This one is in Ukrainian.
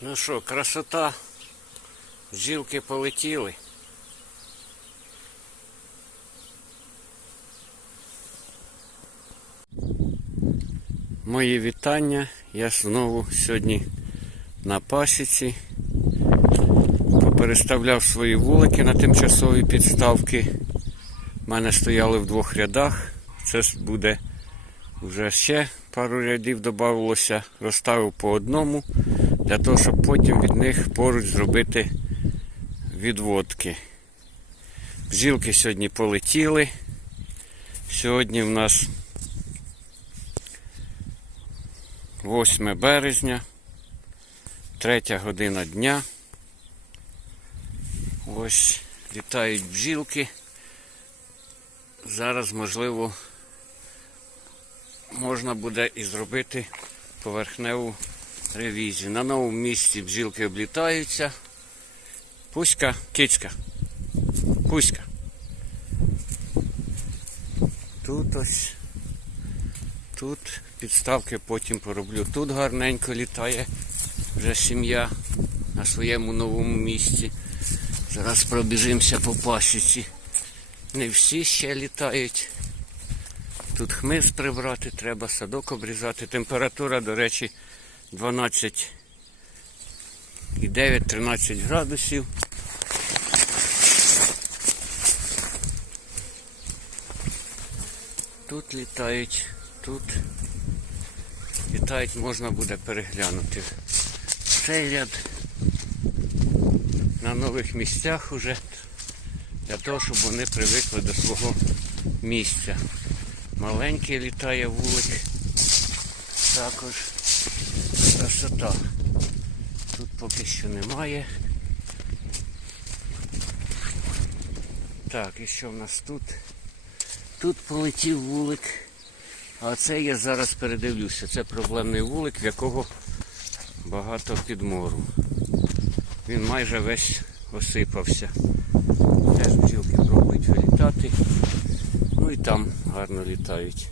Ну що, красота. Жилки полетіли. Мої вітання. Я знову сьогодні на пасіці. Попереставляв свої вулики на тимчасові підставки. У мене стояли в двох рядах. Це буде вже ще пару рядів додавалося. Розставив по одному, для того, щоб потім від них поруч зробити відводки. Бджілки сьогодні полетіли. Сьогодні в нас 8 березня, 3 година дня. Ось літають бджілки. Зараз, можливо, можна буде і зробити поверхневу ревізію. На новому місці бджілки облітаються. Пуська, кицька. Пуська. Тут ось. Тут підставки потім пороблю. Тут гарненько літає вже сім'я на своєму новому місці. Зараз пробіжимося по пасіці. Не всі ще літають. Тут хмиз прибрати, треба садок обрізати. Температура, до речі, 12 і 9-13 градусів. Тут літають, тут літають, можна буде переглянути. Цей ряд на нових місцях уже для того, щоб вони привикли до свого місця. Маленький літає вулик. Також красота. Тут поки що немає. Так, і що в нас тут? Тут полетів вулик. А це я зараз передивлюся. Це проблемний вулик, в якого багато підмору. Він майже весь осипався. Теж бджілки пробують вилітати. Ну і там гарно літають.